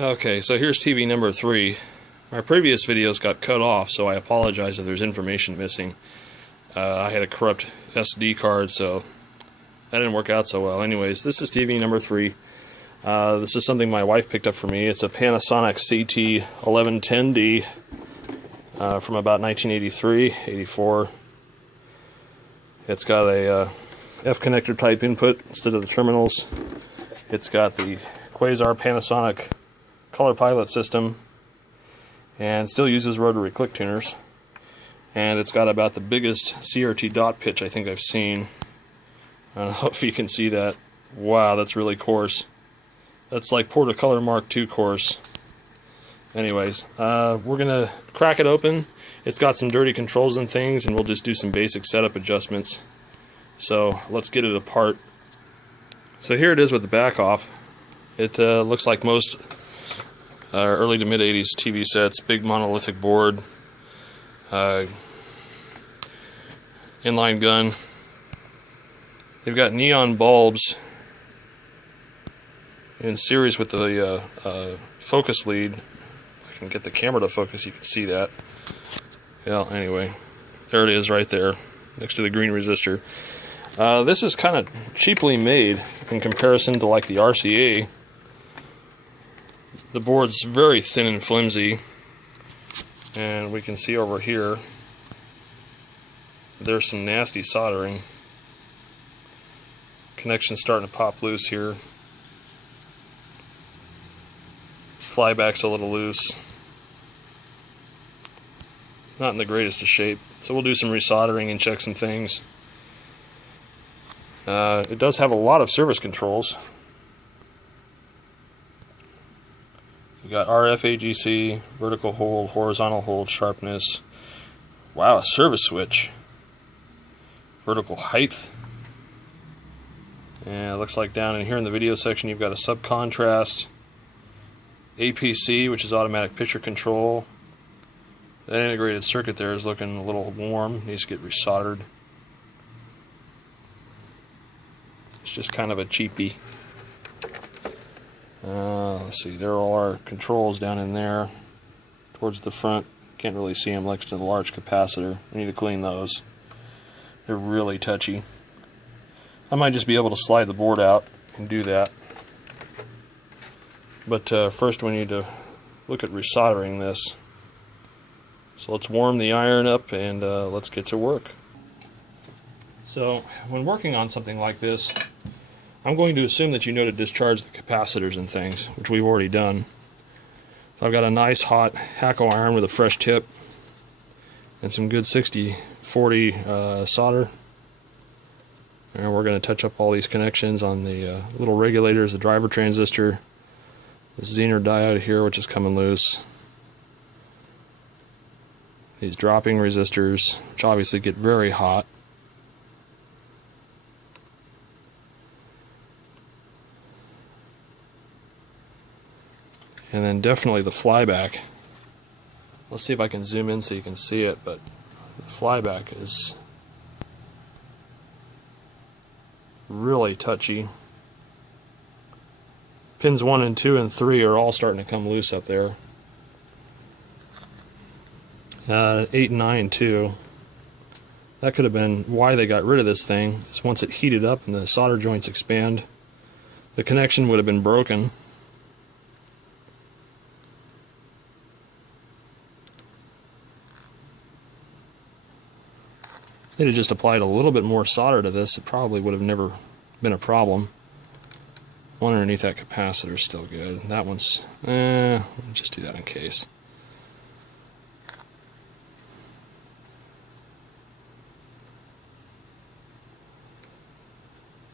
Okay, so here's TV number 3. My previous videos got cut off, so I apologize if there's information missing. I had a corrupt SD card, so that didn't work out so well. Anyways, this is TV number 3. This is something my wife picked up for me. It's a Panasonic ct-1110d from about 1983, 84. It's got a F connector type input instead of the terminals. It's got the Quasar Panasonic color pilot system and still uses rotary click tuners. And it's got about the biggest CRT dot pitch I think I've seen. I don't know if you can see that. Wow, that's really coarse. That's like Portacolor Mark II coarse. Anyways, we're gonna crack it open. It's got some dirty controls and things, and we'll just do some basic setup adjustments. So let's get it apart. So here it is with the back off. It looks like most early to mid 80s TV sets. Big monolithic board, inline gun. They've got neon bulbs in series with the focus lead. If I can get the camera to focus, you can see that. Well, anyway, there it is right there next to the green resistor. This is kind of cheaply made in comparison to like the RCA. The board's very thin and flimsy, and we can see over here there's some nasty soldering. Connection's starting to pop loose here. Flyback's a little loose. Not in the greatest of shape, so we'll do some resoldering and check some things. It does have a lot of service controls. You got RF AGC, vertical hold, horizontal hold, sharpness. Wow, a service switch. Vertical height. And it looks like down in here in the video section you've got a subcontrast, APC, which is automatic picture control. That integrated circuit there is looking a little warm, needs to get resoldered. It's just kind of a cheapie. Let's see, there are all our controls down in there towards the front. Can't really see them next to the large capacitor. We need to clean those. They're really touchy. I might just be able to slide the board out and do that. But first we need to look at resoldering this. So let's warm the iron up and let's get to work. So when working on something like this, I'm going to assume that you know to discharge the capacitors and things, which we've already done. So I've got a nice hot Hakko iron with a fresh tip and some good 60-40 solder. And we're going to touch up all these connections on the little regulators, the driver transistor, the Zener diode here, which is coming loose. These dropping resistors, which obviously get very hot. And then definitely the flyback. Let's see if I can zoom in so you can see it, but the flyback is really touchy. Pins 1 and 2 and 3 are all starting to come loose up there. 8 and 9 too. That could have been why they got rid of this thing, is once it heated up and the solder joints expand, the connection would have been broken. They'd have just applied a little bit more solder to this, it probably would have never been a problem. One underneath that capacitor is still good. That one's, we'll just do that in case.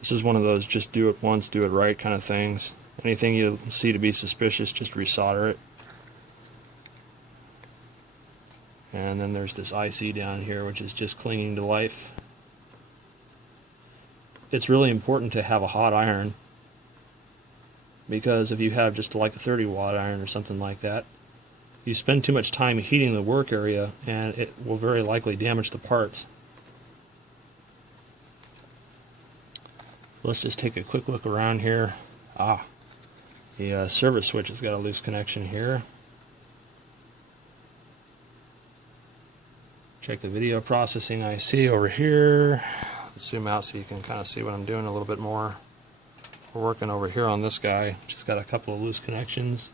This is one of those just do it once, do it right kind of things. Anything you see to be suspicious, just resolder it. And then there's this IC down here, which is just clinging to life. It's really important to have a hot iron, because if you have just like a 30-watt iron or something like that, you spend too much time heating the work area and it will very likely damage the parts. Let's just take a quick look around here. The service switch has got a loose connection here. Check the video processing IC over here. Let's zoom out so you can kind of see what I'm doing a little bit more. We're working over here on this guy, just got a couple of loose connections.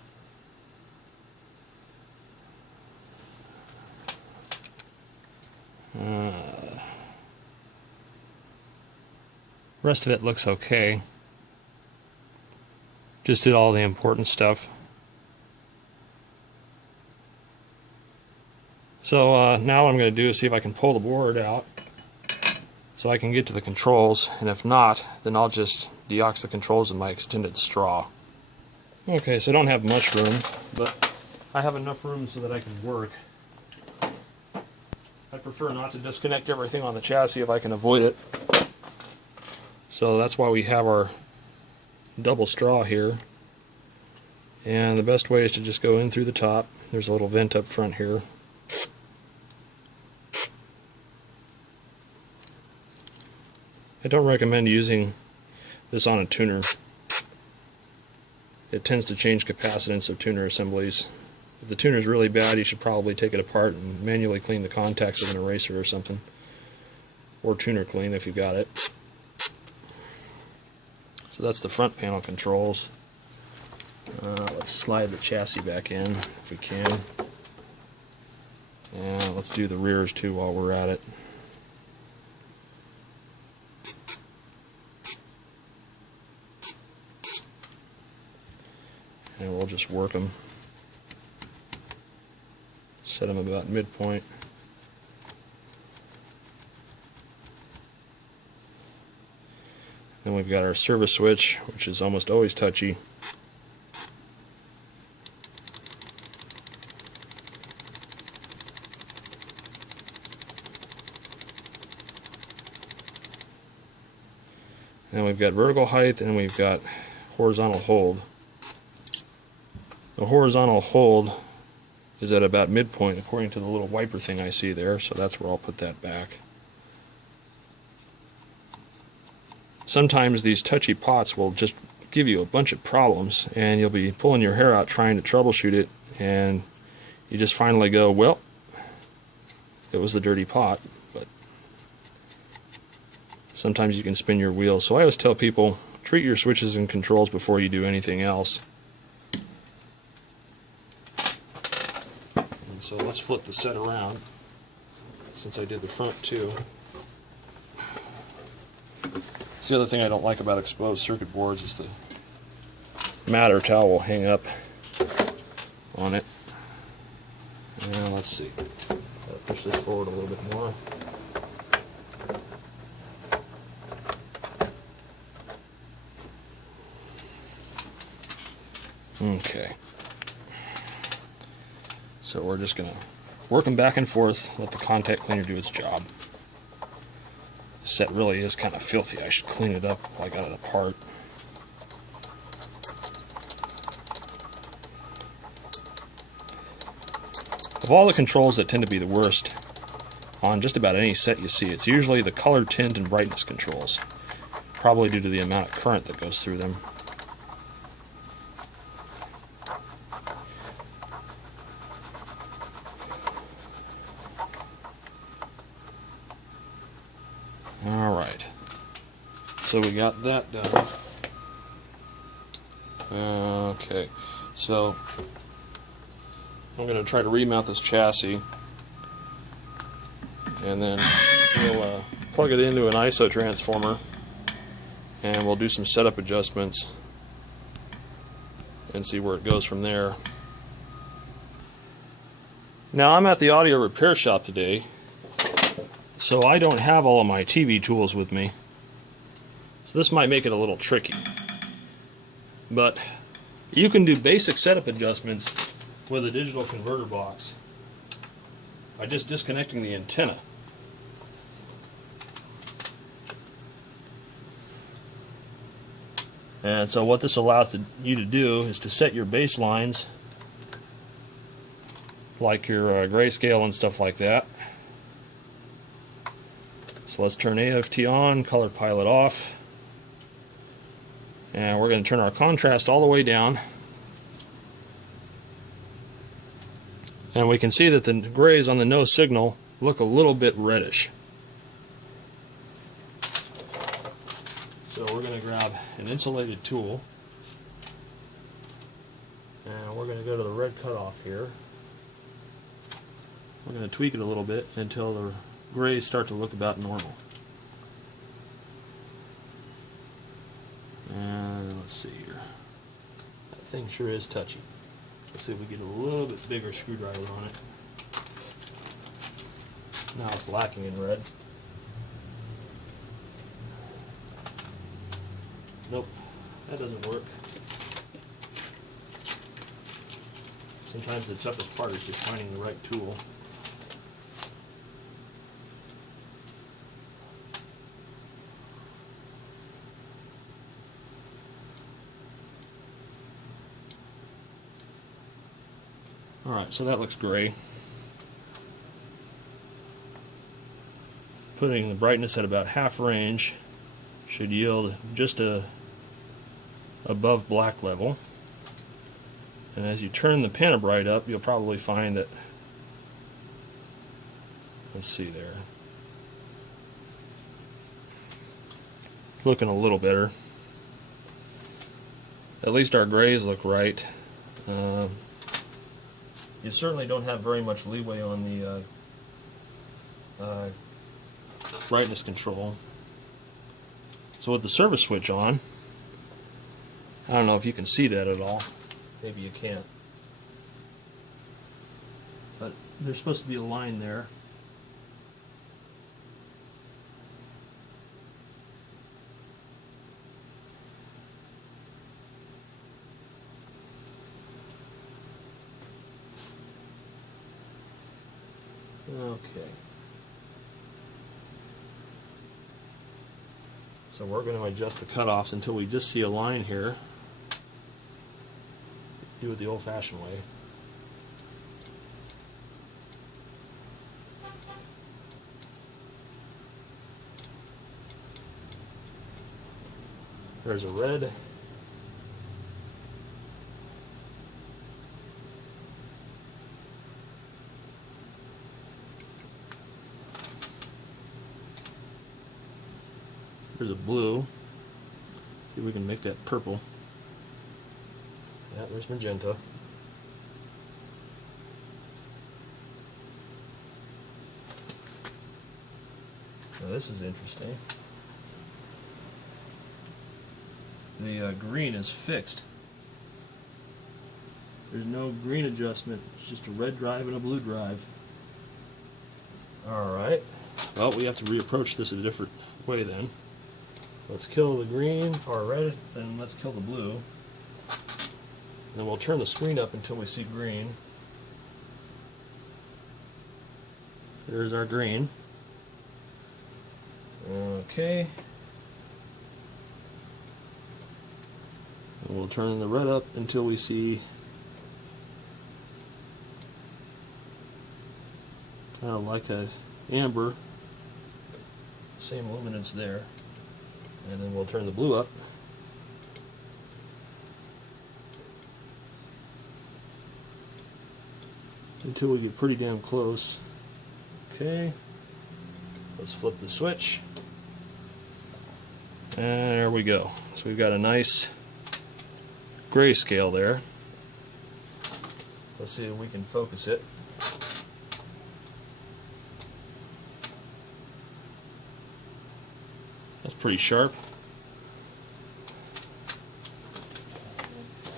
Rest of it looks okay. Just did all the important stuff. So now what I'm going to do is see if I can pull the board out so I can get to the controls, and if not, then I'll just deox the controls with my extended straw. Okay, so I don't have much room, but I have enough room so that I can work. I prefer not to disconnect everything on the chassis if I can avoid it. So that's why we have our double straw here. And the best way is to just go in through the top. There's a little vent up front here. I don't recommend using this on a tuner. It tends to change capacitance of tuner assemblies. If the tuner is really bad, you should probably take it apart and manually clean the contacts with an eraser or something. Or tuner clean if you've got it. So that's the front panel controls. Let's slide the chassis back in if we can. And let's do the rears too while we're at it. And we'll just work them. Set them about midpoint. Then we've got our service switch, which is almost always touchy. Then we've got vertical height, and we've got horizontal hold. The horizontal hold is at about midpoint according to the little wiper thing I see there, so that's where I'll put that back. Sometimes these touchy pots will just give you a bunch of problems, and you'll be pulling your hair out trying to troubleshoot it, and you just finally go, well, it was the dirty pot. But sometimes you can spin your wheels. So I always tell people, treat your switches and controls before you do anything else. And so let's flip the set around, since I did the front too. It's the other thing I don't like about exposed circuit boards is the mat or towel will hang up on it. And let's see. Gotta push this forward a little bit more. Okay. So we're just gonna work them back and forth, let the contact cleaner do its job. The set really is kind of filthy. I should clean it up while I got it apart. Of all the controls that tend to be the worst on just about any set you see, it's usually the color, tint, and brightness controls, probably due to the amount of current that goes through them. Alright, so we got that done. Okay, so I'm going to try to remount this chassis, and then we'll plug it into an ISO transformer, and we'll do some setup adjustments and see where it goes from there. Now I'm at the audio repair shop today, so I don't have all of my TV tools with me, so this might make it a little tricky. But you can do basic setup adjustments with a digital converter box by just disconnecting the antenna. And so what this allows you to do is to set your baselines, like your Grayscale and stuff like that. So let's turn AFT on, color pilot off, and we're going to turn our contrast all the way down. And we can see that the grays on the no signal look a little bit reddish. So we're going to grab an insulated tool, and we're going to go to the red cutoff here. We're going to tweak it a little bit until the grays start to look about normal. And let's see here. That thing sure is touchy. Let's see if we get a little bit bigger screwdriver on it. Now it's lacking in red. Nope, that doesn't work. Sometimes the toughest part is just finding the right tool. Alright, so that looks gray. Putting the brightness at about half range should yield just above black level. And as you turn the Panabright up, you'll probably find that, let's see there, looking a little better. At least our grays look right. You certainly don't have very much leeway on the brightness control. So with the service switch on, I don't know if you can see that at all. Maybe you can't. But there's supposed to be a line there. Okay. So we're going to adjust the cutoffs until we just see a line here. Do it the old-fashioned way. There's a red. There's a blue. See if we can make that purple. Yeah, there's magenta. Now this is interesting. The green is fixed. There's no green adjustment. It's just a red drive and a blue drive. Alright. Well, we have to reapproach this a different way then. Let's kill the green or red, then let's kill the blue. Then we'll turn the screen up until we see green. There's our green. Okay. And we'll turn the red up until we see kind of like a amber. Same luminance there. And then we'll turn the blue up. Until we get pretty damn close. Okay. Let's flip the switch. And there we go. So we've got a nice grayscale there. Let's see if we can focus it. That's pretty sharp.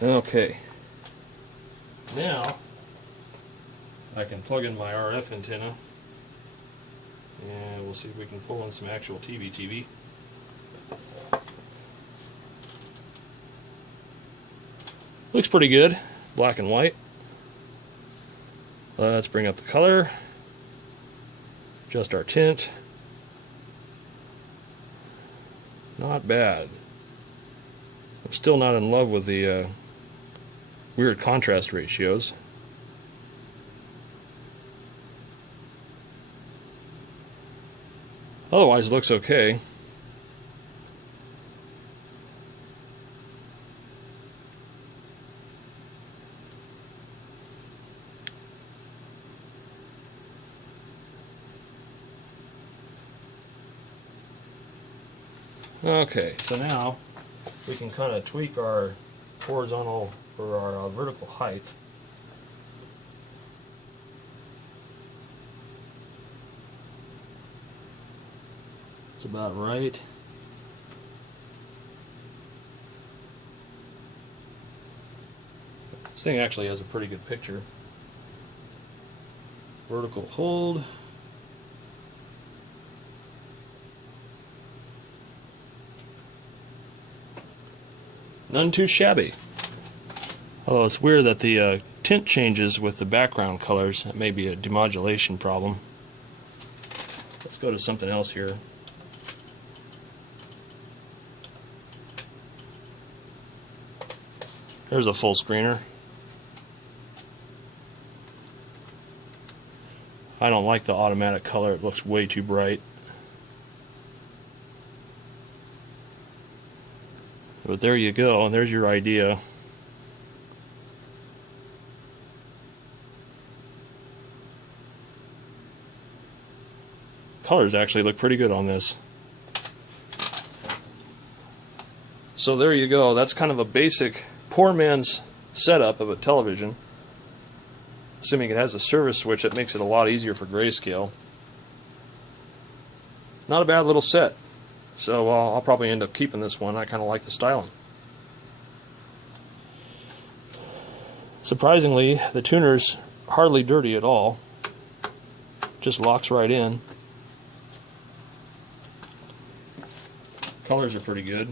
Okay. Now I can plug in my RF antenna and we'll see if we can pull in some actual TV. Looks pretty good, black and white. Let's bring up the color, adjust our tint. Not bad. I'm still not in love with the weird contrast ratios. Otherwise, it looks okay. Okay, so now we can kind of tweak our horizontal or our vertical height. It's about right. This thing actually has a pretty good picture. Vertical hold. None too shabby. Although it's weird that the tint changes with the background colors. That may be a demodulation problem. Let's go to something else here. There's a full screener. I don't like the automatic color. It looks way too bright. But there you go, and there's your idea. Colors actually look pretty good on this. So there you go. That's kind of a basic poor man's setup of a television. Assuming it has a service switch, that makes it a lot easier for Grayscale. Not a bad little set. So I'll probably end up keeping this one. I kind of like the styling. Surprisingly, the tuner's hardly dirty at all. Just locks right in. Colors are pretty good.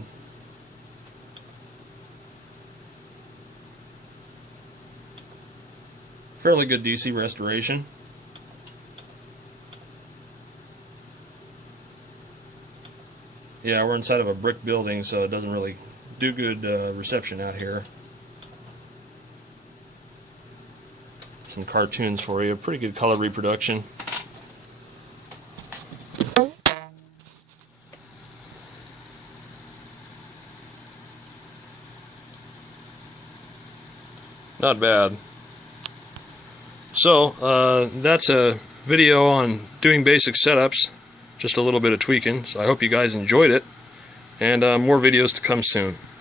Fairly good DC restoration. Yeah, we're inside of a brick building, so it doesn't really do good reception out here. Some cartoons for you. Pretty good color reproduction. Not bad. So, that's a video on doing basic setups. Just a little bit of tweaking, so I hope you guys enjoyed it, and more videos to come soon.